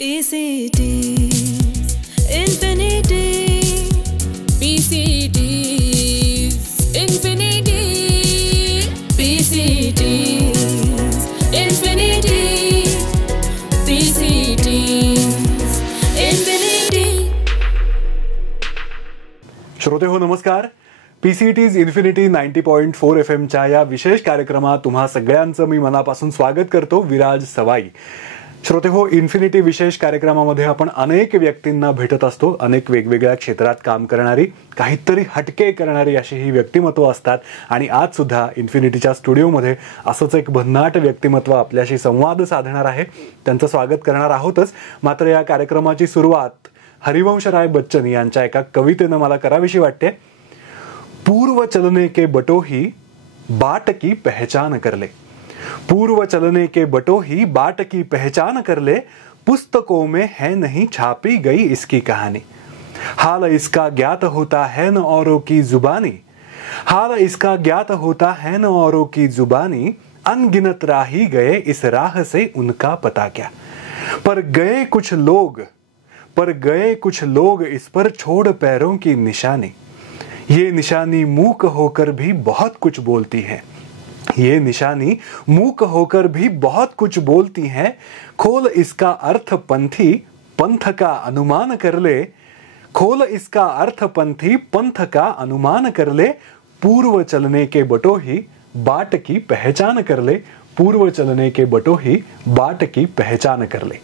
PCTs Infinity. PCTs Infinity. PCTs Infinity. PCTs Infinity. श्रोते हो नमस्कार. PCTs इन्फिनिटी 90.4 FM च्या या विशेष कार्यक्रमात तुम्हा सगळ्यांचं मी मनापासून स्वागत करतो. विराज सवाई. श्रोते हो, इन्फिनिटी विशेष कार्यक्रमामध्ये आपण अनेक व्यक्तींना भेटत असतो. अनेक वेगवेगळ्या क्षेत्रात काम करणारी, काहीतरी हटके करणारी अशी ही व्यक्तिमत्व असतात. आणि आज सुद्धा इन्फिनिटीच्या स्टुडिओमध्ये असंच एक भन्नाट व्यक्तिमत्व आपल्याशी संवाद साधणार आहे. त्यांचं स्वागत करणार आहोतच. मात्र या कार्यक्रमाची सुरुवात हरिवंशराय बच्चन यांच्या एका कवितेनं मला करावीशी वाटते. पूर्व चलने के बटोही बाट की पहचान कर ले. पूर्व चलने के बटोही बाट की पहचान कर ले. पुस्तकों में है नहीं छापी गई इसकी कहानी. हाल इसका ज्ञात होता है न औरों की जुबानी. हाल इसका ज्ञात होता है न औरों की जुबानी. अनगिनत राही गए इस राह से उनका पता क्या. पर गए कुछ लोग इस पर छोड़ पैरों की निशानी. ये निशानी मूक होकर भी बहुत कुछ बोलती है. ये निशानी मूक होकर भी बहुत कुछ बोलती है. खोल इसका अर्थ पंथी पंथ का अनुमान कर ले. खोल इसका अर्थ पंथी पंथ का अनुमान कर ले. पूर्व चलने के बटोही बाट की पहचान कर ले. पूर्व चलने के बटोही बाट की पहचान कर ले.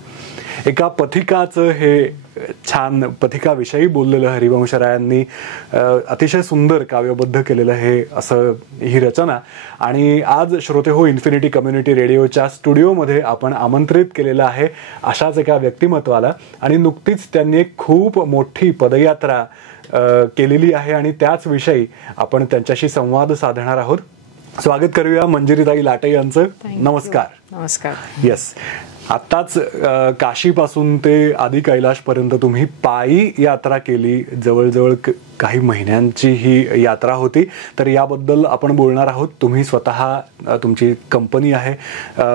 एका पथिकाचं हे छान पथिकाविषयी बोललेलं हरिवंशरायांनी अतिशय सुंदर काव्यबद्ध केलेलं हे असं ही रचना. आणि आज श्रोते हो, इन्फिनिटी कम्युनिटी रेडिओच्या स्टुडिओमध्ये आपण आमंत्रित केलेलं आहे अशाच एका व्यक्तिमत्वाला. आणि नुकतीच त्यांनी एक खूप मोठी पदयात्रा केलेली आहे आणि त्याच विषयी आपण त्यांच्याशी संवाद साधणार आहोत. स्वागत करूया मंजिरीताई लाटे यांचं. नमस्कार. नमस्कार. येस, आत्ताच काशीपासून ते आदि कैलाश पर्यंत तुम्ही पायी यात्रा केली. जवळजवळ काही महिन्यांची ही यात्रा होती. तर याबद्दल आपण बोलणार आहोत. तुम्ही स्वतः, तुमची कंपनी आहे,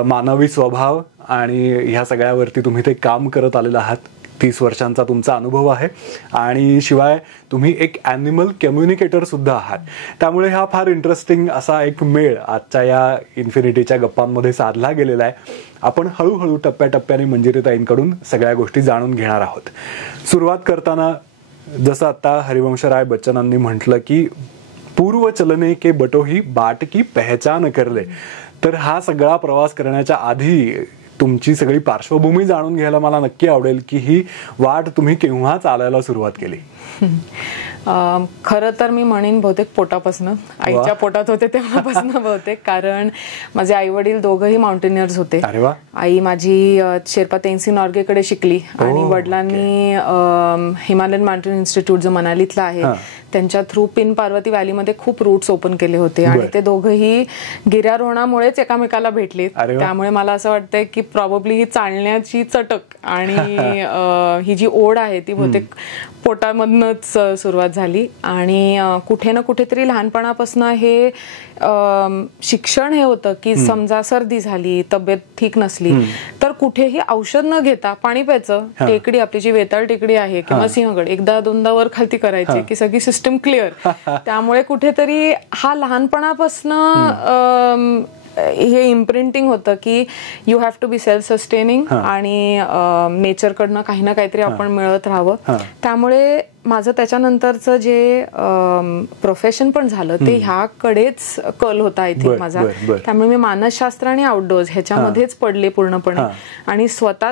मानवी स्वभाव आणि ह्या सगळ्यावरती तुम्ही ते काम करत आलेला आहात. 30 वर्षांचा तुमचा अनुभव आहे. आणि शिवाय तुम्ही एक ॲनिमल कम्युनिकेटर सुद्धा आहात. त्यामुळे हा फार इंटरेस्टिंग असा एक मेळ आजच्या या इन्फिनिटीच्या गप्पांमध्ये साधला गेलेला आहे. आपण हळूहळू टप्प्याटप्प्याने मंजिरीताईंकडून सगळ्या गोष्टी जाणून घेणार आहोत. सुरुवात करताना जसं आता हरिवंशराय बच्चनांनी म्हटलं की पूर्व चलने के बटोही बाट की पहचान कर ले. तर हा सगळा प्रवास करण्याच्या आधी तुमची सगळी पार्श्वभूमी जाणून घ्यायला मला नक्की आवडेल की ही वाट तुम्ही केव्हा चालायला सुरुवात केली. खरं तर मी म्हणेन बहुतेक पोटापासनं, आईच्या पोटात होते तेव्हापासनं बहुतेक. कारण माझे आई वडील दोघंही माउंटेनियर्स होते. आई माझी शेर्पा तेनसिंग नॉर्गेकडे शिकली आणि वडिलांनी हिमालयन माउंटेन इन्स्टिट्यूट जो मनालीतला आहे त्यांच्या थ्रू पिन पार्वती व्हॅलीमध्ये खूप रूट्स ओपन केले होते. आणि ते दोघंही गिर्यारोहणामुळेच एकामेकाला भेटले. त्यामुळे मला असं वाटतंय की प्रॉबब्ली ही चालण्याची चटक आणि ही जी ओढ आहे ती बहुतेक पोटामधनच सुरुवात झाली. आणि कुठे ना कुठेतरी लहानपणापासून हे शिक्षण हे होतं की समजा सर्दी झाली, तब्येत ठीक नसली तर कुठेही औषध न घेता पाणी प्यायचं. टेकडी, आपली जी वेताळ टेकडी आहे किंवा सिंहगड, एकदा दोनदा वर खालती करायची की सगळी सिस्टम क्लिअर. त्यामुळे कुठेतरी हा लहानपणापासून हे इम्प्रिंटिंग होतं की you have to be self sustaining आणि नेचरकडनं काही ना काहीतरी आपण मिळत राहावं. त्यामुळे माझं त्याच्यानंतरचं जे प्रोफेशन पण झालं ते ह्याकडेच कल होता आय थिंक माझा. त्यामुळे मी मानसशास्त्र आणि आउटडोअर्स ह्याच्यामध्येच पडले पूर्णपणे. आणि स्वतः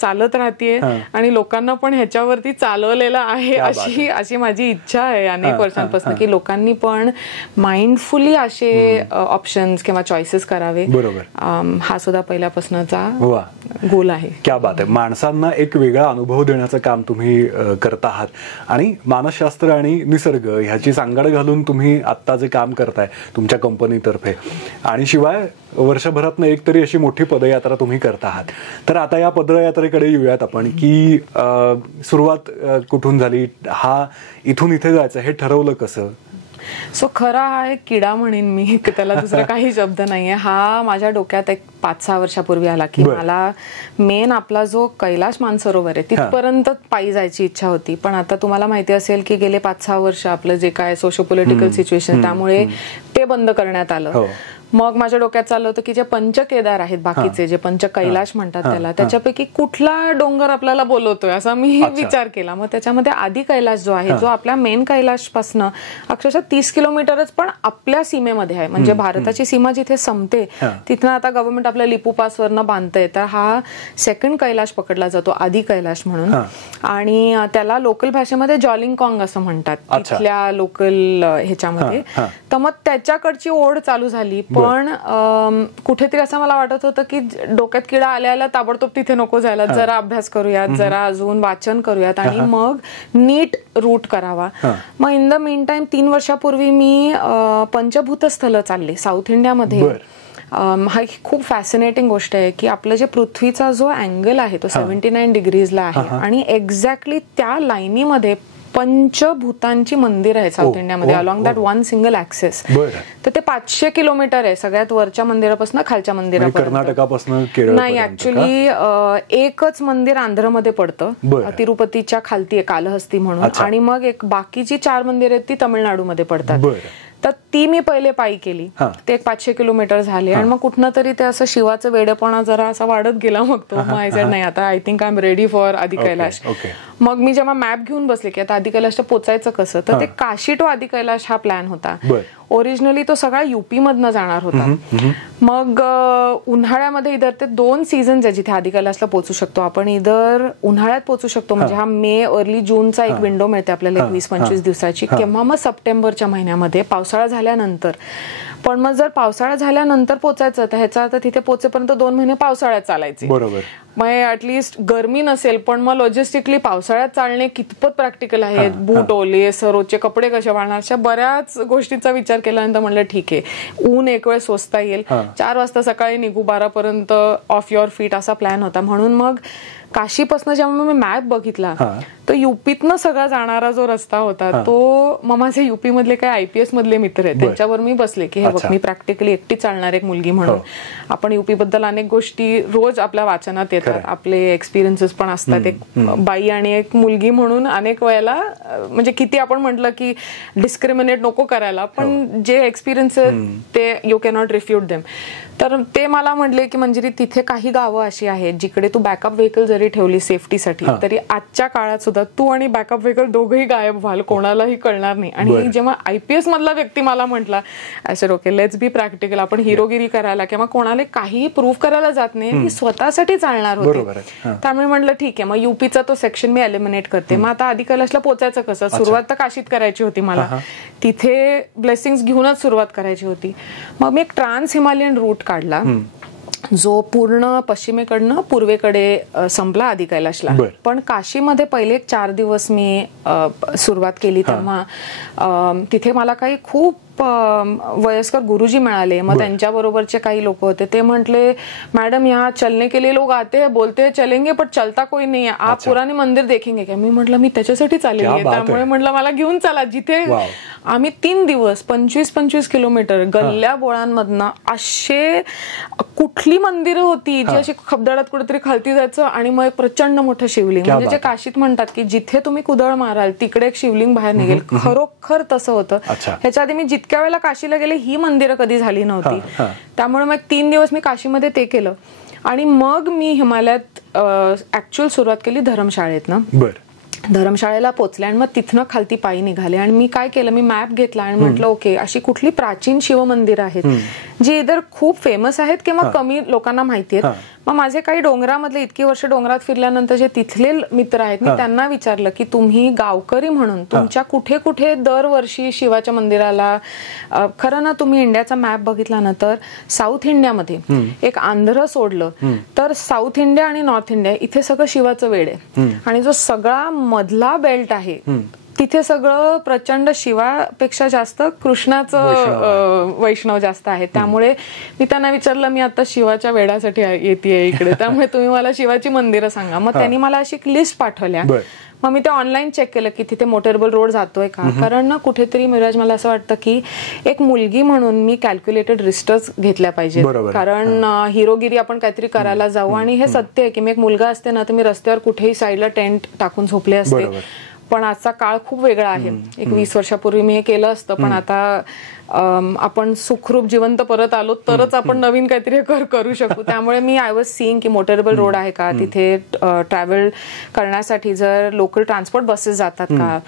चालत राहतेय आणि लोकांना पण ह्याच्यावरती चालवलेलं आहे अशी माझी इच्छा आहे अनेक वर्षांपासून की लोकांनी पण माइंडफुली असे ऑप्शन्स किंवा चॉईसेस करावे. हा सुद्धा पहिल्यापासूनचा गोल आहे. क्या बात आहे. माणसांना एक वेगळा अनुभव देण्याचं काम तुम्ही करत आहात. आणि मानसशास्त्र आणि निसर्ग ह्याची सांगड घालून तुम्ही आत्ता जे काम करताय तुमच्या कंपनीतर्फे, आणि शिवाय वर्षभरातनं एक तरी अशी मोठी पदयात्रा तुम्ही करत आहात. तर आता या पदयात्रेकडे येऊयात आपण की सुरुवात कुठून झाली, हा इथून इथे जायचं हे ठरवलं कसं? सो खरा हा एक किडा म्हणेन मी, त्याला दुसरं काही शब्द नाहीये. हा माझ्या डोक्यात एक 5-6 वर्षापूर्वी आला की मला मेन आपला जो कैलाश मानसरोवर आहे तिथपर्यंत पायी जायची इच्छा होती. पण आता तुम्हाला माहिती असेल की गेले 5-6 वर्ष आपलं जे काय सोशो पॉलिटिकल सिच्युएशन, त्यामुळे ते बंद करण्यात आलं. मग माझ्या डोक्यात चाललं होतं की जे पंचकेदार आहेत बाकीचे, जे पंच कैलाश म्हणतात त्याला, त्याच्यापैकी कुठला डोंगर आपल्याला बोलवतोय असा मी विचार केला. मग त्याच्यामध्ये आदि कैलाश जो आहे, जो आपल्या मेन कैलाश पासनं अक्षरशः 30 किलोमीटरच पण आपल्या सीमेमध्ये आहे. म्हणजे भारताची सीमा जिथे संपते तिथनं आता गव्हर्नमेंट आपल्या लिपू पास वरनं बांधतंय. तर हा सेकंड कैलाश पकडला जातो, आदि कैलाश म्हणून. आणि त्याला लोकल भाषेमध्ये जॉलिंगकॉंग असं म्हणतात तिथल्या लोकल ह्याच्यामध्ये. तर मग त्याच्याकडची ओढ चालू झाली. पण कुठेतरी असं मला वाटत होतं की डोक्यात किडा आल्या ताबडतोब तिथे नको जायला, जरा अभ्यास करूयात, जरा अजून वाचन करूयात आणि मग नीट रूट करावा. मग इन द मीन टाइम 3 वर्षापूर्वी मी पंचभूत स्थळ चालले साऊथ इंडियामध्ये. हा खूप फॅसिनेटिंग गोष्ट आहे की आपलं जे पृथ्वीचा जो अँगल आहे तो 79 डिग्रीजला आहे आणि एक्झॅक्टली त्या लाईनीमध्ये पंचभूतांची मंदिर आहे साऊथ इंडियामध्ये along that one single access. तर ते 500 किलोमीटर आहे सगळ्यात वरच्या मंदिरापासून खालच्या मंदिरापर्यंत. कर्नाटकापासून नाही, ऍक्च्युली एकच मंदिर आंध्रमध्ये पडतं, तिरुपतीच्या खालती आहे कालहस्ती म्हणून. आणि मग एक बाकीची 4 मंदिरं आहेत ती तामिळनाडूमध्ये पडतात. तर ती मी पहिले पायी केली. ते एक 500 किलोमीटर झाले आणि मग कुठनं तरी ते असं शिवाचं वेडेपणा जरा असा वाढत गेला. मग तो आय सेड नाही, आता I think I am ready for आदि कैलाश. मग मी जेव्हा मॅप घेऊन बसले की आता आदि कैलाशला पोचायचं कसं, तर ते काशी टू आदि कैलाश हा प्लॅन होता. ओरिजिनली तो सगळा युपी मधनं जाणार होता. मग उन्हाळ्यामध्ये इधर ते 2 सीझन्स आहे जिथे आदि कैलाशला पोहोचू शकतो आपण. इधर उन्हाळ्यात पोहोचू शकतो, म्हणजे हा मे अर्ली जूनचा एक विंडो मिळते आपल्याला 21-25 दिवसाची, किंवा मग सप्टेंबरच्या महिन्यामध्ये पावसाळा झाल्यानंतर. पण मग जर पावसाळा झाल्यानंतर पोचायचं तर ह्याचा अर्थ तिथे पोचेपर्यंत 2 महिने पावसाळ्यात चालायचे. बरोबर. मग ऍटलिस्ट गरमी नसेल, पण मग लॉजिस्टिकली पावसाळ्यात चालणे कितपत प्रॅक्टिकल आहे, बूट ओले, रोजचे कपडे कसे वाळणार, अशा बऱ्याच गोष्टींचा विचार केल्यानंतर म्हणलं ठीक आहे, ऊन एक वेळ सोसता येईल, 4 वाजता सकाळी निघू, 12 पर्यंत ऑफ युअर फीट असा प्लॅन होता. म्हणून मग काशीपासून जेव्हा मी मॅप बघितला तर युपीतनं सगळा जाणारा जो रस्ता होता तो, मग माझे युपी मधले काही IPS मधले मित्र आहेत त्यांच्यावर मी बसले की हे बघ, मी प्रॅक्टिकली एकटी चालणार एक मुलगी म्हणून. आपण युपी बद्दल अनेक गोष्टी रोज आपल्या वाचनात येतात, आपले एक्सपिरियन्सेस पण असतात. एक बाई आणि एक मुलगी म्हणून अनेक वेळेला, म्हणजे किती आपण म्हटलं की डिस्क्रिमिनेट नको करायला, पण जे एक्सपिरियन्स ते यू कॅनॉट रिफ्यूट देम. तर ते मला म्हटले की मंजिरी, तिथे काही गावं अशी आहेत जिकडे तू बॅकअप व्हेकल जरी ठेवली सेफ्टीसाठी तरी आजच्या काळात सुद्धा तू आणि बॅकअप व्हेकल दोघंही गायब व्हाल, कोणालाही कळणार नाही. आणि जेव्हा IPS मधला व्यक्ती मला म्हटला, असे ओके लेट्स बी प्रॅक्टिकल, आपण हिरोगिरी करायला किंवा कोणाला काही प्रूव्ह करायला जात नाही, मी स्वतःसाठी चालणार होते. त्यामुळे म्हटलं ठीक आहे, मग युपीचा तो सेक्शन मी एलिमिनेट करते. मग आता आदि कैलाशला पोचायचं कसं, सुरुवात तर काशीत करायची होती मला, तिथे ब्लेसिंग्स घेऊनच सुरुवात करायची होती. मग मी एक ट्रान्स हिमालयन रूट काढला जो पूर्ण पश्चिमेकडनं पूर्वेकडे संपला आदि कैलाशला. पण काशीमध्ये पहिले 4 दिवस मी सुरुवात केली तेव्हा तिथे मला काही खूप वयस्कर गुरुजी मिळाले. मग त्यांच्या बरोबरचे काही लोक होते, ते म्हटले मॅडम यहाँ चलने के लिए लोग आते हैं, बोलते हैं चलेंगे पण चलता कोई नहीं है, आप पुराने मंदिर देखेंगे क्या. मी म्हटलं मी त्याच्यासाठी चाललेली आहे, त्यामुळे म्हटलं मला घेऊन चला. जिथे आम्ही 3 दिवस 25-25 किलोमीटर गल्ल्या बोळांमधनं असे कुठली मंदिरं होती जी अशी खबदाडात कुठेतरी खालती जायचं आणि मग प्रचंड मोठं शिवलिंग, म्हणजे जे काशीत म्हणतात की जिथे तुम्ही कुदळ माराल तिकडे एक शिवलिंग बाहेर निघेल, खरोखर तसं होतं. ह्याच्या आधी मी जितक्या वेळेला काशीला गेले ही मंदिरं कधी झाली नव्हती. त्यामुळे मग 3 दिवस मी काशीमध्ये ते केलं आणि मग मी हिमालयात ऍक्च्युअल सुरुवात केली धर्मशाळेतनं. धर्मशाळेला पोचले आणि मग तिथनं खालती पायी निघाले. आणि मी काय केलं, मी मॅप घेतला आणि म्हटलं ओके, अशी कुठली प्राचीन शिवमंदिरं आहेत जी इधर खूप फेमस आहेत किंवा कमी लोकांना माहिती आहेत. मग माझे काही डोंगरामधले, इतकी वर्ष डोंगरात फिरल्यानंतर जे तिथले मित्र आहेत, मी त्यांना विचारलं की तुम्ही गावकरी म्हणून तुमच्या कुठे कुठे दरवर्षी शिवाच्या मंदिराला, खरं ना तुम्ही इंडियाचा मॅप बघितला ना तर साऊथ इंडियामध्ये एक आंध्र सोडलं तर साऊथ इंडिया आणि नॉर्थ इंडिया इथे सगळं शिवाचं वेड आहे. आणि जो सगळा मधला बेल्ट आहे तिथे सगळं प्रचंड शिवापेक्षा जास्त कृष्णाचं वैष्णव जास्त आहे. त्यामुळे मी त्यांना विचारलं, मी आता शिवाच्या वेडासाठी येते इकडे, त्यामुळे तुम्ही मला शिवाची मंदिरं सांगा. मग त्यांनी मला अशी एक लिस्ट पाठवल्या. मग मी ते ऑनलाईन चेक केलं की तिथे मोटरेबल रोड जातोय का. कारण ना कुठेतरी मिराज मला असं वाटतं की एक मुलगी म्हणून मी कॅल्क्युलेटेड रिस्कच घेतल्या पाहिजे. कारण हिरोगिरी आपण काहीतरी करायला जाऊ, आणि हे सत्य आहे की मी एक मुलगा असते ना तर मी रस्त्यावर कुठेही साईडला टेंट टाकून झोपले असते. पण आजचा काळ खूप वेगळा आहे. एक 20 वर्षापूर्वी मी हे केलं असतं, पण आता आपण सुखरूप जिवंत परत आलो तरच आपण नवीन काहीतरी करू शकू. त्यामुळे मी आय वॉज सीइंग की मोटरेबल रोड आहे का तिथे, ट्रॅव्हल करण्यासाठी जर लोकल ट्रान्सपोर्ट बसेस जातात का,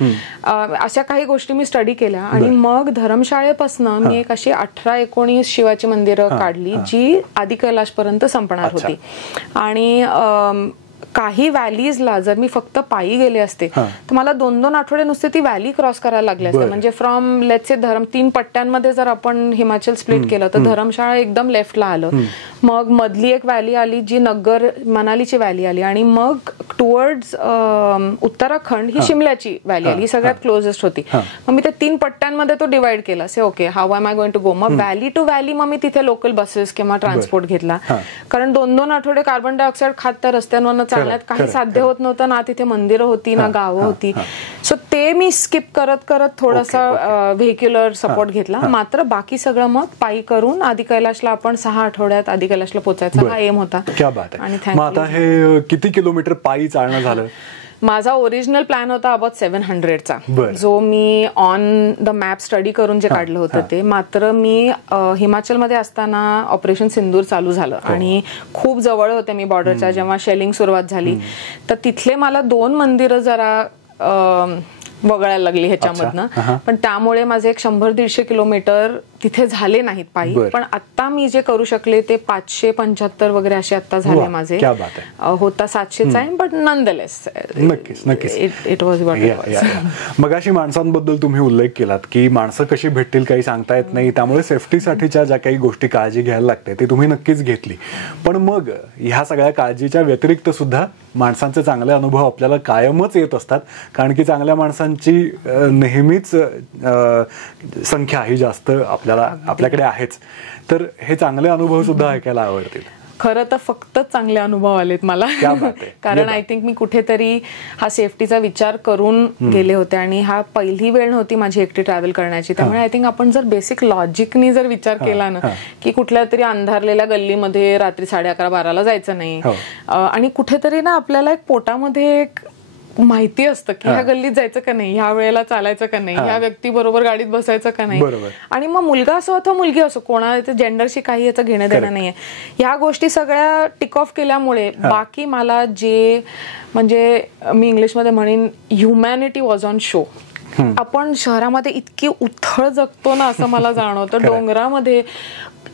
अशा काही गोष्टी मी स्टडी केल्या. आणि मग धर्मशाळेपासून मी एक अशी 18-19 शिवाची मंदिरं काढली जी आदि कैलाश पर्यंत संपणार होती. आणि काही व्हॅलीजला जर मी फक्त पायी गेले असते तर मला 2-2 आठवडे नुसते ती व्हॅली क्रॉस करायला लागले असते. म्हणजे फ्रॉम लेट्स से 3 पट्ट्यांमध्ये जर आपण हिमाचल स्प्लिट केलं तर धर्मशाळा एकदम लेफ्टला आलं, मग मधली एक व्हॅली आली जी नगर मनालीची व्हॅली आली, आणि मग टुवर्ड्स उत्तराखंड ही शिमल्याची व्हॅली आली. ही सगळ्यात क्लोजेस्ट होती. मग मी त्या 3 पट्ट्यांमध्ये तो डिवाइड केला. Say okay, how am I going to go. मग व्हॅली टू व्हॅली मग मी तिथे लोकल बसेस किंवा ट्रान्सपोर्ट घेतला. कारण 2-2 आठवडे कार्बन डायऑक्साईड खात त्या रस्त्यांवर चालण्यात काही साध्य होत नव्हतं ना. तिथे मंदिरं होती ना गावं होती. सो ते मी स्किप करत करत थोडासा व्हेक्युलर सपोर्ट घेतला. मात्र बाकी सगळं मग पायी करून आदि कैलाशला आपण 6 आठवड्यात आदि कैलाशला पोहोचायचा हा एम होता. आणि आता हे किती किलोमीटर पायी चालणं झालं? माझा ओरिजिनल प्लॅन होता अबाउट 700चा, जो me on the map study करून जे काढलं होतं ते. मात्र मी हिमाचलमध्ये असताना ऑपरेशन सिंदूर चालू झालं आणि खूप जवळ होते मी बॉर्डरच्या. जेव्हा शेलिंग सुरुवात झाली तर तिथले मला 2 मंदिरं जरा वगळायला लागली ह्याच्यामधनं. पण त्यामुळे माझे एक 100-150 किलोमीटर तिथे झाले नाहीत पायी. पण आता मी जे करू शकले ते 575 वगैरे असे आता झाले माझे. होता 700चा आहे, बट नॉनदलेस इट वॉज मगाशी माणसांबद्दल तुम्ही उल्लेख केलात की माणसं कशी भेटतील काही सांगता येत नाही, त्यामुळे सेफ्टीसाठीच्या ज्या काही गोष्टी काळजी घ्यायला लागते ती तुम्ही नक्कीच घेतली. पण मग ह्या सगळ्या काळजीच्या व्यतिरिक्त सुद्धा माणसांचे चांगले अनुभव आपल्याला कायमच येत असतात, कारण की चांगल्या माणसांची नेहमीच संख्या ही जास्त आपल्याकडे आहेच. तर हे चांगले अनुभव सुद्धा ऐकायला आवडतील. खरं तर फक्त चांगले अनुभव आलेत मला. कारण आय थिंक मी कुठेतरी हा सेफ्टीचा विचार करून गेले होते, आणि हा पहिली वेळ नव्हती माझी एकटी ट्रॅव्हल करण्याची. त्यामुळे आय थिंक आपण जर बेसिक लॉजिकनी जर विचार केला ना की कुठल्या तरी अंधारलेल्या गल्लीमध्ये रात्री 11:30-12ला जायचं नाही, आणि कुठेतरी ना आपल्याला एक पोटामध्ये एक माहिती असतं की ह्या गल्लीत जायचं का नाही, ह्या वेळेला चालायचं का नाही, ह्या व्यक्ती बरोबर गाडीत बसायचं का नाही. आणि मग मुलगा असो अथवा मुलगी असो, कोणा जेंडरशी काही याचं घेणं देणं नाहीये. ह्या गोष्टी सगळ्या टिक ऑफ केल्यामुळे बाकी मला जे, म्हणजे मी इंग्लिशमध्ये म्हणेन, ह्युमॅनिटी वॉज ऑन शो. आपण शहरामध्ये इतकी उथळ जगतो ना असं मला जाणवतं. डोंगरामध्ये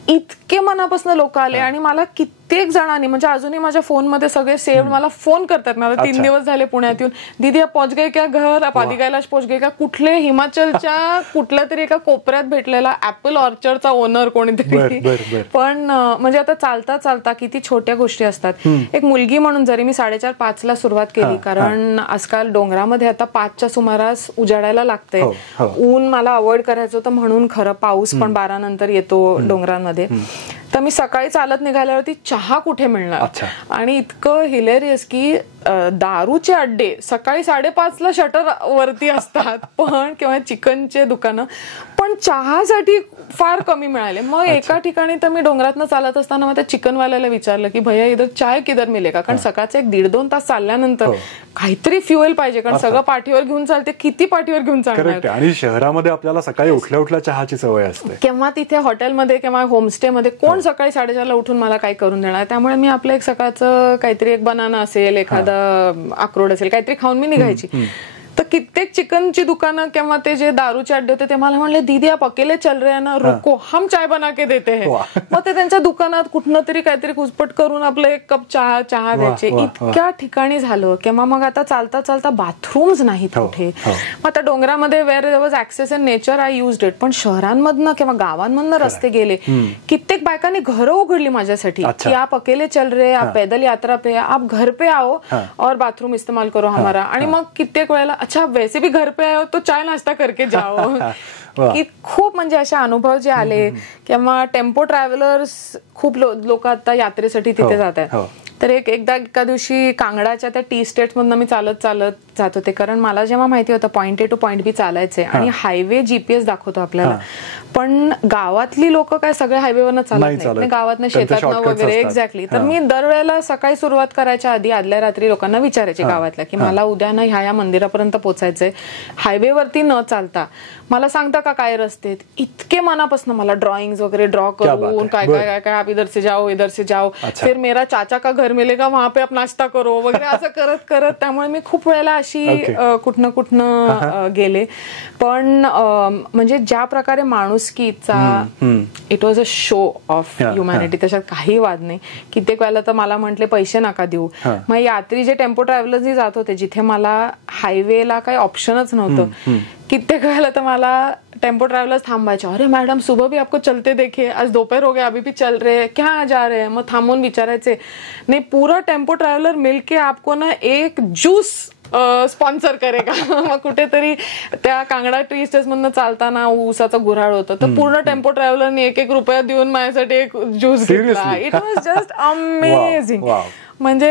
इतके मनापासून लोक आले, आणि मला कित्येक जणांनी, म्हणजे अजूनही माझ्या फोनमध्ये सगळे सेव्ह मला फोन करतात. मला 3 दिवस झाले पुण्यात येऊन, दीदी आप पहुंच गए क्या घर, आप आदि कैलाश पहुंच गए का. कुठले हिमाचलच्या कुठल्या तरी एका कोपऱ्यात भेटलेला ऍपल ऑर्चर्डचा ओनर कोणीतरी. पण म्हणजे आता चालता चालता किती छोट्या गोष्टी असतात. एक मुलगी म्हणून जरी मी 4:30-5ला सुरुवात केली, कारण आजकाल डोंगरामध्ये आता 5च्या सुमारास उजाडायला लागतंय. ऊन मला अवॉइड करायचं होतं म्हणून खरं. पाऊस पण 12 नंतर येतो डोंगरांमध्ये. तर मी सकाळी चालत निघाल्यावरती चहा कुठे मिळणार, आणि इतकं हिलेरियस की दारूचे अड्डे सकाळी 5:30ला शटर वरती असतात, पण किंवा चिकनचे दुकानं, पण चहासाठी फार कमी मिळाले. मग एका ठिकाणी तर मी डोंगरातनं चालत असताना मग त्या चिकनवाल्याला विचारलं की भैया इधर चाय किधर मिलेगा. कारण सकाळचे 1.5-2 तास चालल्यानंतर काहीतरी फ्युएल पाहिजे, कारण सगळं पाठीवर घेऊन चालते, किती पाठीवर घेऊन चालणार. आणि शहरामध्ये आपल्याला सकाळी उठल्या चहाची सवय असते. किंवा तिथे हॉटेलमध्ये किंवा होमस्टेमध्ये कोण सकाळी 4:30ला उठून मला काही करून देणार. त्यामुळे मी आपलं एक सकाळचं काहीतरी एक बनाना असेल, एखादा अक्रोड असेल, काहीतरी खाऊन मी निघायची. तर कित्येक चिकनची दुकानं किंवा ते जे दारूचे अड्डे होते ते मला म्हणले, दीदी आप अकेले चल रहे हैं ना, रुको हम चाय बना के देते हैं. मग ते त्यांच्या दुकानात कुठनं तरी काहीतरी कुचपट करून आपलं 1 कप चहा द्यायचे. इतक्या ठिकाणी झालं किंवा मग आता चालता चालता बाथरूम्स नाहीत कुठे. मग आता डोंगरामध्ये where there was access in nature I used it. पण शहरांमधनं किंवा गावांमधनं रस्ते गेले, कित्येक बायकांनी घरं उघडली माझ्यासाठी की आप अकेले चल रहे, आप पैदल यात्रा पे, आप घर पे आओ और बाथरूम इस्तेमाल करो हमारा. आणि मग कित्येक वेळेला अच्छा वैसे भी घर पे आयो तो चाय नाश्ता करके जाओ. की खूप म्हणजे असे अनुभव जे आले. किंवा टेम्पो ट्रॅव्हलर्स खूप लोक आता यात्रेसाठी तिथे जात आहेत. तर एकदा एका दिवशी कांगडाच्या त्या टी स्टेट्स मधून मी चालत जात होते. कारण मला जेव्हा माहिती होतं point A two point B चालायचंय आणि हायवे जीपीएस दाखवतो आपल्याला, पण गावातली लोक काय सगळे हायवेवरनं चालत नाही, गावातनं शेतातनं वगैरे. एक्झॅक्टली. तर मी दरवेळेला सकाळी सुरुवात करायच्या आधी आदल्या रात्री लोकांना विचारायचे गावातल्या की मला उद्या ना ह्या मंदिरापर्यंत पोहोचायचंय, हायवेवरती न चालता मला सांगता का काय रस्ते. इतके मनापासून मला ड्रॉइंग वगैरे ड्रॉ करून काय काय काय आप इधर से जाओ फिर मेरा चाचा का घर मिलेगा वहां पे आप नाश्ता करो वगैरे असं करत करत. त्यामुळे मी खूप वेळेला अशी कुठनं गेले. पण म्हणजे ज्या प्रकारे माणुसकीचा it was a show off humanity, त्याच्यात काही वाद नाही. कित्येक वेळेला तर मला म्हटले पैसे नका देऊ. मग यात्री जे टेम्पो ट्रॅव्हलर्स जात होते जिथे मला हायवेला काही ऑप्शनच नव्हतं, कित्येक वेळेला तर मला टेम्पो ट्रॅव्हलर्स थांबायचे. अरे मॅडम सुबह भी आपको चलते देखे, आज दोपहर हो गया अभी भी चल रहे, क्या जा रहे हैं. मग थांबून विचारायचे नाही पूरा टेम्पो ट्रॅव्हलर मिलके आपको ना एक ज्यूस स्पॉन्सर करेगा. मग कुठेतरी त्या कांगडा टी स्टेट्स मधनं चालताना ऊसाचा गुऱ्हाळ होतं तर पूर्ण टेम्पो ट्रॅव्हलरने एक रुपया देऊन माझ्यासाठी एक ज्यूस घेतला. It was just amazing. म्हणजे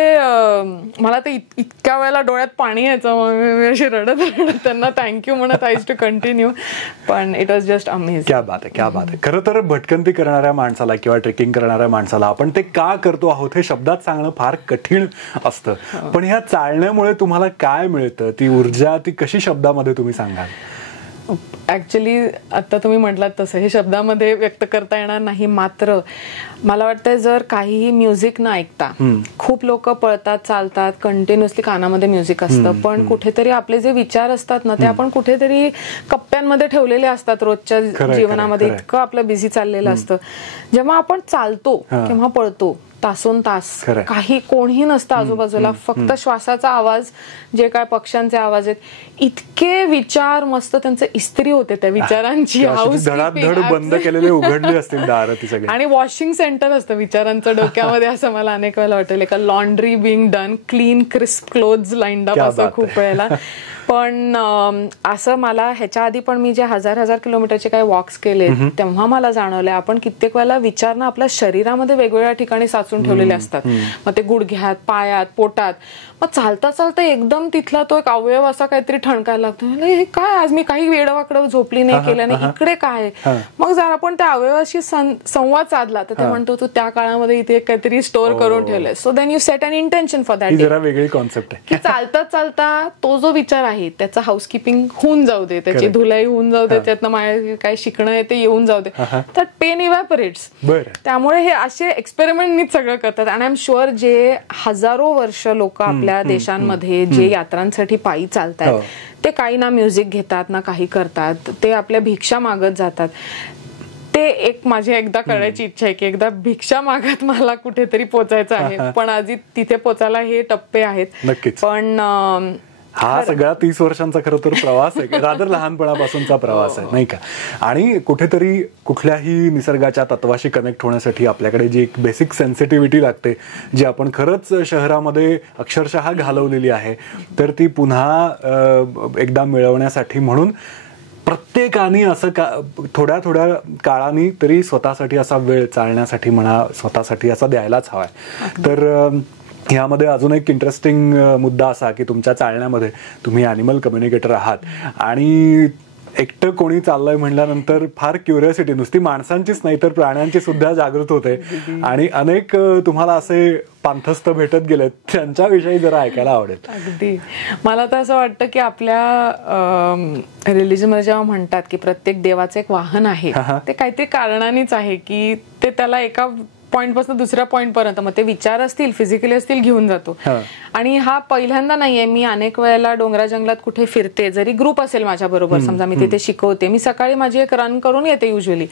मला तर इतक्या वेळेला डोळ्यात पाणी यायचं, मी अशी रडत त्यांना थँक्यू म्हणत आय टू कंटिन्यू. पण इट वॉज जस्ट अमेझिंग. क्या बात आहे, क्या बात आहे. खरं तर भटकंती करणाऱ्या माणसाला किंवा ट्रेकिंग करणाऱ्या माणसाला आपण ते का करतो आहोत हे शब्दात सांगणं फार कठीण असतं. पण ह्या चालण्यामुळे तुम्हाला काय मिळतं, ती ऊर्जा ती कशी शब्दामध्ये तुम्ही सांगाल? ऍक्च्युली आता तुम्ही म्हटलात तसं हे शब्दामध्ये व्यक्त करता येणार नाही. मात्र मला वाटतंय जर काहीही म्युझिक न ऐकता, खूप लोक पळतात चालतात कंटिन्युअसली कानामध्ये म्युझिक असतं, पण कुठेतरी आपले जे विचार असतात ना ते आपण कुठेतरी कप्प्यांमध्ये ठेवलेले असतात रोजच्या जीवनामध्ये. इतकं आपलं बिझी चाललेलं असतं. जेव्हा आपण चालतो किंवा पळतो तासोन तास काही कोणीही नसतं आजूबाजूला, फक्त श्वासाचा आवाज, जे काय पक्ष्यांचे आवाज आहेत, इतके विचार मस्त त्यांचे इस्त्री होते त्या विचारांची. धडाधड बंद केलेले उघडले असतील दार ती सगळी. आणि वॉशिंग सेंटर असतं विचारांचं डोक्यामध्ये असं मला अनेक वेळेला वाटेल. का laundry being done, clean crisp clothes lined up असं खूप वेळेला. पण असं मला ह्याच्या आधी पण मी जे 1000 किलोमीटरचे काही वॉक्स केले तेव्हा मला जाणवलंय आपण कित्येक वेळेला विचार ना आपल्या शरीरामध्ये वेगवेगळ्या ठिकाणी साचून ठेवलेले असतात. मग ते गुडघ्यात, पायात, पोटात. मग चालता चालता एकदम तिथला तो एक अवयव असा काहीतरी ठणकायला लागतो. हे काय, आज मी काही वेडवाकडं झोपली नाही, केलं नाही, इकडे काय. मग जर आपण त्या अवयवाशी संवाद साधला तर ते म्हणतो तू त्या काळामध्ये इथे काहीतरी स्टोअर करून ठेवलंय. So then you set an intention for that. जरा वेगळी कॉन्सेप्ट आहे. चालता चालता तो जो विचार आहे त्याचं हाऊसकीपिंग होऊन जाऊ दे, त्याची धुलाई होऊन जाऊ दे, त्यातनं माझ्या काय शिकणं आहे ते येऊन जाऊ दे, तर पेन इव्हॅपोरेट्स. त्यामुळे हे असे एक्सपेरिमेंटनीच सगळं करतात. आणि आय एम शुअर जे हजारो वर्ष लोक आपल्या देशांमध्ये जे यात्रांसाठी पायी चालतात ते काही ना म्युझिक घेतात ना काही करतात, ते आपल्या भिक्षा मागत जातात. ते एक माझी एकदा करायची इच्छा आहे की एकदा भिक्षा मागत मला कुठेतरी पोचायचं आहे. पण आधी तिथे पोचायला हे टप्पे आहेत. पण हा सगळा 30 वर्षांचा खरं तर प्रवास आहे, रादर लहानपणापासूनचा प्रवास आहे नाही का. आणि कुठेतरी कुठल्याही निसर्गाच्या तत्वाशी कनेक्ट होण्यासाठी आपल्याकडे जी एक बेसिक सेन्सिटिव्हिटी लागते, जी आपण खरंच शहरामध्ये अक्षरशः घालवलेली आहे, तर ती पुन्हा एकदा मिळवण्यासाठी म्हणून प्रत्येकाने असं थोड्या थोड्या काळाने तरी स्वतःसाठी असा वेळ चालण्यासाठी म्हणा स्वतःसाठी असा द्यायलाच हवाय. तर ह्यामध्ये अजून एक इंटरेस्टिंग मुद्दा असा की तुमच्या चालण्यामध्ये तुम्ही ॲनिमल कम्युनिकेटर आहात आणि एकटं कोणी चाललंय म्हणल्यानंतर फार क्युरियोसिटी नुसती माणसांचीच नाही तर प्राण्यांची सुद्धा जागृत होते. आणि अनेक तुम्हाला असे पांथस्थ भेटत गेलेत, त्यांच्याविषयी जरा ऐकायला आवडेल. अगदी मला तर असं वाटतं की आपल्या रिलिजन मध्ये जेव्हा म्हणतात की प्रत्येक देवाचं एक वाहन आहे, ते काहीतरी कारणानेच आहे की ते त्याला एका पॉइंट पासून दुसऱ्या पॉइंट पर्यंत, मग ते विचार असतील फिजिकली असतील घेऊन जातो. आणि हा पहिल्यांदा नाहीये. मी अनेक वेळेला डोंगरा जंगलात कुठे फिरते, जरी ग्रुप असेल माझ्या बरोबर, समजा मी तिथे शिकवते, मी सकाळी माझी एक रन करून येते युजली,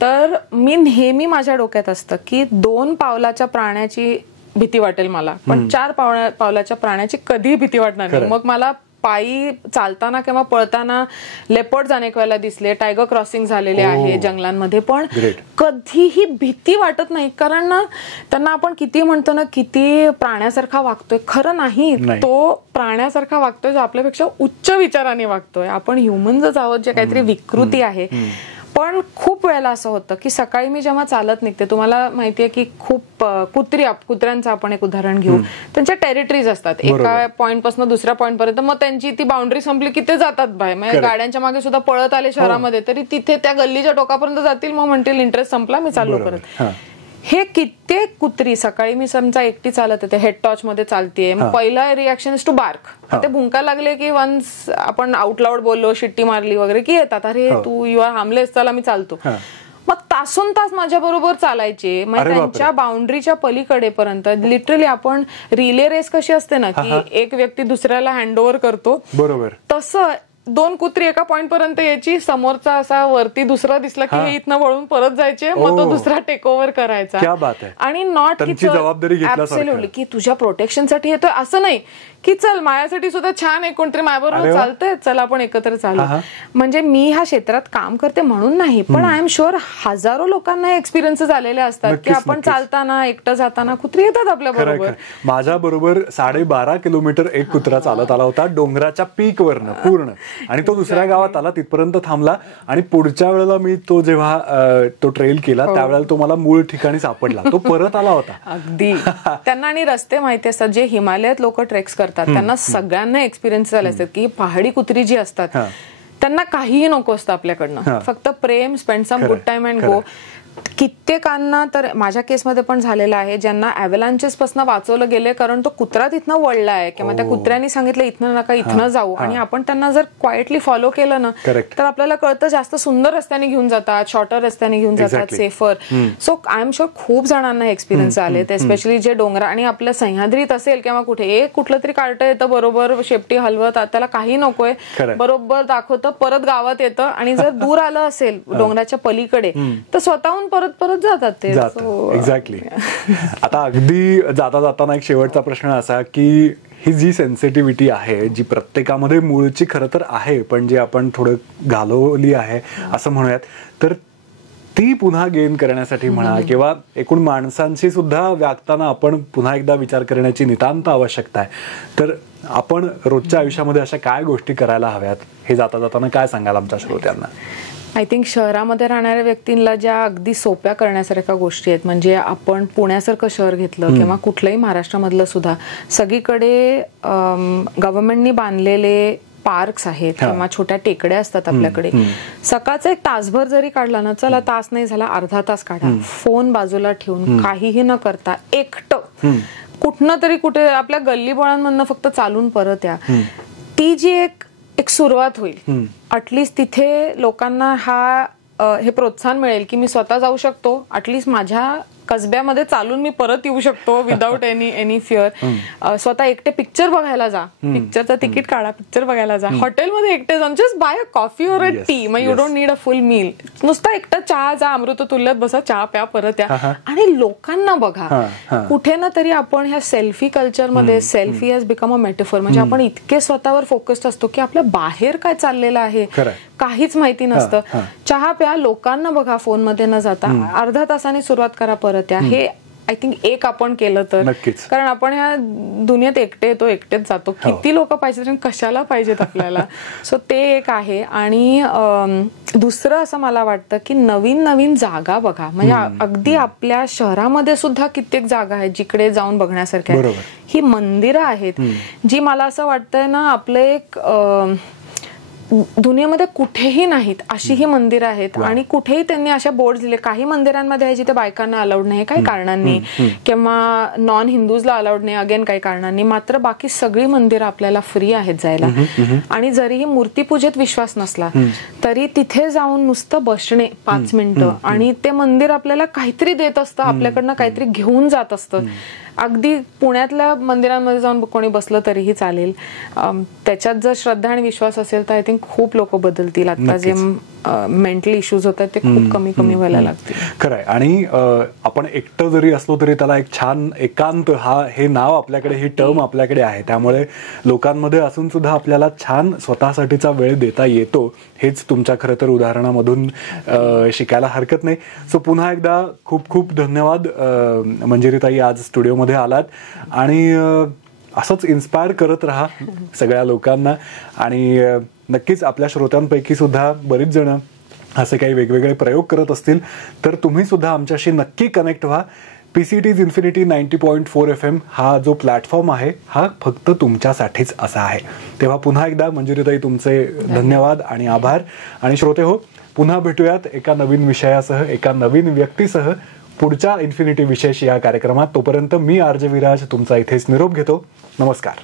तर मी नेहमी माझ्या डोक्यात असतं की 2 पावलाच्या प्राण्याची भीती वाटेल मला, पण 4 पावलाच्या प्राण्याची कधीही भीती वाटणार नाही. मग मला पायी चालताना किंवा पळताना लेपर्ड्स अनेक वेळेला दिसले, टायगर क्रॉसिंग झालेले आहे जंगलांमध्ये, पण कधीही भीती वाटत नाही. कारण ना त्यांना आपण किती म्हणतो ना किती प्राण्यासारखा वागतोय, खरं नाही, तो प्राण्यासारखा वागतोय जो आपल्यापेक्षा उच्च विचाराने वागतोय. आपण ह्युमन्सच आहोत जे काहीतरी विकृती आहे. पण खूप वेळेला असं होतं की सकाळी मी जेव्हा चालत निघते, तुम्हाला माहितीये की खूप कुत्र्यांचं आपण एक उदाहरण घेऊ, त्यांच्या टेरिटरीज असतात, एका पॉइंट पासून दुसऱ्या पॉइंट पर्यंत, मग त्यांची ती बाउंड्री संपली की ते जातात बाहेर. म्हणजे गाड्यांच्या मागे सुद्धा पळत आले शहरामध्ये तरी तिथे त्या गल्लीच्या टोकापर्यंत जातील, मग म्हणतील इंटरेस्ट संपला, मी चाललो परत. हे कित्येक कुत्री, सकाळी मी समजा एकटी चालत येते, हेड टॉच मध्ये चालतीये, पहिला रिॲक्शन इज टू बार्क. ते भुंका लागले की वन्स आपण आउट लाऊड बोललो, शिट्टी मारली वगैरे की येतात, अरे तू यू आर हार्मलेस, चला मी चालतो. मग तासून तास माझ्या बरोबर चालायचे, म्हणजे त्यांच्या बाउंड्रीच्या पलीकडे पर्यंत. लिटरली आपण रिले रेस कशी असते ना की एक व्यक्ती दुसऱ्याला हँडओव्हर करतो, बरोबर, तसं 2 कुत्री एका पॉइंट पर्यंत यायची, समोरचा असा वरती दुसरा दिसला की हे इथनं वळून परत जायचे, मग तो दुसरा टेक ओव्हर करायचा. आणि नॉट ऍब्सोल्युटली की तुझ्या प्रोटेक्शनसाठी येतोय असं नाही, की चल माझ्यासाठी सुद्धा छान आहे, कोणतरी माझ्याबरोबर चालतंय, चल आपण एकत्र चालू. म्हणजे मी ह्या क्षेत्रात काम करते म्हणून नाही, पण आय एम शुअर हजारो लोकांना एक्सपिरियन्सेस आलेले असतात की आपण चालताना एकटं जाताना कुत्री येतात आपल्या बरोबर. माझ्या बरोबर 12.5 किलोमीटर एक कुत्रा चालत आला होता डोंगराच्या पीक वरनं पूर्ण, आणि तो दुसऱ्या गावात आला, तिथपर्यंत थांबला, आणि पुढच्या वेळेला मी तो जेव्हा तो ट्रेल केला त्यावेळेला तो मला मूळ ठिकाणी सापडला, तो परत आला होता. अगदी त्यांना आणि रस्ते माहिती असतात, जे हिमालयात लोक ट्रेक्स करतात त्यांना सगळ्यांना एक्सपिरियन्स झाले असतात की पहाडी कुत्री जी असतात त्यांना काहीही नको असतं आपल्याकडनं, फक्त प्रेम, spend some good time and go. कित्येकांना तर माझ्या केसमध्ये पण झालेलं आहे, ज्यांना अॅव्हलांचेस पासून वाचवलं गेले कारण तो कुत्रा तिथनं वळलाय किंवा त्या कुत्र्यांनी सांगितलं इथनं नका, इथनं जाऊ, आणि आपण त्यांना जर क्वाइटली फॉलो केलं ना तर आपल्याला कळतं जास्त सुंदर रस्त्याने घेऊन जातात, शॉर्टर रस्त्याने घेऊन जातात, safer. So I am sure खूप जणांना एक्सपिरियन्स आले, स्पेशली जे डोंगर आणि आपल्या सह्याद्रीत असेल किंवा कुठे एक कुठलं तरी कार्ट येतं बरोबर शेपटी हलवत, त्याला काही नकोय, बरोबर दाखवतं, परत गावात येतं, आणि जर दूर आलं असेल डोंगराच्या पलीकडे तर स्वतःहून परत परत जातात ते. एक्झॅक्टली. आता अगदी जाता जाताना एक शेवटचा प्रश्न असा की ही जी सेन्सिटिव्हिटी आहे जी प्रत्येकामध्ये मूळची खरं तर आहे, पण जी आपण थोडं घालवली आहे असं म्हणूयात, तर ती पुन्हा गेन करण्यासाठी म्हणा किंवा एकूण माणसांशी सुद्धा वागताना आपण पुन्हा एकदा विचार करण्याची नितांत आवश्यकता आहे. तर आपण रोजच्या आयुष्यामध्ये अशा काय गोष्टी करायला हव्यात, हे जाता जाताना काय सांगाल आमच्या श्रोत्यांना? आय थिंक शहरामध्ये राहणाऱ्या व्यक्तींना ज्या अगदी सोप्या करण्यासारख्या गोष्टी आहेत, म्हणजे आपण पुण्यासारखं शहर घेतलं किंवा कुठलंही महाराष्ट्रामधलं सुद्धा, सगळीकडे गव्हर्नमेंटनी बांधलेले पार्क्स आहेत किंवा छोट्या टेकड्या असतात आपल्याकडे. सकाळचा एक तासभर जरी काढला ना, चला तास नाही झाला अर्धा तास काढा, फोन बाजूला ठेवून काहीही न करता एकटं कुठनं तरी कुठे आपल्या गल्लीबोळांमधनं फक्त चालून परत या. ती जी एक सुरुवात होईल, ॲटलिस्ट तिथे लोकांना हे प्रोत्साहन मिळेल की मी स्वतः जाऊ शकतो, ॲटलिस्ट माझ्या कसब्यामध्ये चालून मी परत येऊ शकतो विदाउट एनी फिअर. स्वतः एकटे पिक्चर बघायला जा, पिक्चरचं तिकीट काढा, पिक्चर बघायला जा, हॉटेलमध्ये एकटे जाऊन जस्ट बाय अ कॉफी और अ टी, मग you don't need a full meal, नुसता एकटा चहा जा, अमृत तुल्यत बसा, चहा प्या, परत या, आणि लोकांना बघा. कुठे ना तरी आपण ह्या सेल्फी कल्चरमध्ये, selfie has become a metaphor, म्हणजे आपण इतके स्वतःवर फोकस्ड असतो की आपल्या बाहेर काय चाललेलं आहे काहीच माहिती नसतं. चहा प्या, लोकांना बघा फोनमध्ये न जाता, अर्धा तासाने सुरुवात करा परत या. हे आय थिंक एक आपण केलं तर, कारण आपण ह्या दुनियेत एकटे येतो, एकटेच जातो, किती लोक पाहिजेत आणि कशाला पाहिजेत आपल्याला. सो ते एक आहे. आणि दुसरं असं मला वाटतं की नवीन नवीन जागा बघा, म्हणजे अगदी आपल्या शहरामध्ये सुद्धा कित्येक जागा आहेत जिकडे जाऊन बघण्यासारख्या. ही मंदिरं आहेत जी मला असं वाटतंय ना आपलं एक दुनियेमध्ये कुठेही नाहीत अशी ही मंदिरं आहेत. आणि कुठेही त्यांनी अशा बोर्ड दिले, काही मंदिरांमध्ये आहे जिथे बायकांना अलाउड नाही काही कारणांनी, किंवा नॉन हिंदूजला अलाउड नाही अगेन काही कारणांनी, मात्र बाकी सगळी मंदिरं आपल्याला फ्री आहेत जायला. आणि जरीही मूर्तीपूजेत विश्वास नसला तरी तिथे जाऊन नुसतं बसणे 5 मिनिटं आणि ते मंदिर आपल्याला काहीतरी देत असतं, आपल्याकडनं काहीतरी घेऊन जात असतं. अगदी पुण्यातल्या मंदिरांमध्ये जाऊन कोणी बसलं तरीही चालेल. त्याच्यात जर श्रद्धा आणि विश्वास असेल तर आय थिंक खूप लोक बदलतील. आता जे मेंटल इश्यूज होतात ते खूप कमी व्हायला लागतील. खरंय. आणि आपण एकटं जरी असलो तरी त्याला एक छान एकांत हे नाव आपल्याकडे, ही टर्म आपल्याकडे आहे. त्यामुळे लोकांमध्ये असून सुद्धा आपल्याला छान स्वतःसाठीचा वेळ देता येतो, हेच तुमच्या खरं तर उदाहरणामधून शिकायला हरकत नाही. सो पुन्हा एकदा खूप खूप धन्यवाद मंजिरीताई, आज स्टुडिओमध्ये आलात आणि असंच इन्स्पायर करत राहा सगळ्या लोकांना. आणि नक्कीच आपल्या श्रोत्यांपैकी सुद्धा बरीच जण असे काही वेगवेगळे प्रयोग करत असतील तर तुम्ही सुद्धा आमच्याशी नक्की कनेक्ट व्हा. PCT's इन्फिनिटी 90.4 FM हा जो प्लॅटफॉर्म आहे हा फक्त तुमच्यासाठीच असा आहे. तेव्हा पुन्हा एकदा मंजिरीताई तुमचे धन्यवाद आणि आभार. आणि श्रोते हो, पुन्हा भेटूयात एका नवीन विषयासह, एका नवीन व्यक्तीसह पुढच्या इन्फिनिटी विशेष या कार्यक्रमात. तोपर्यंत मी RJ विराज तुमचा इथेच निरोप घेतो. नमस्कार.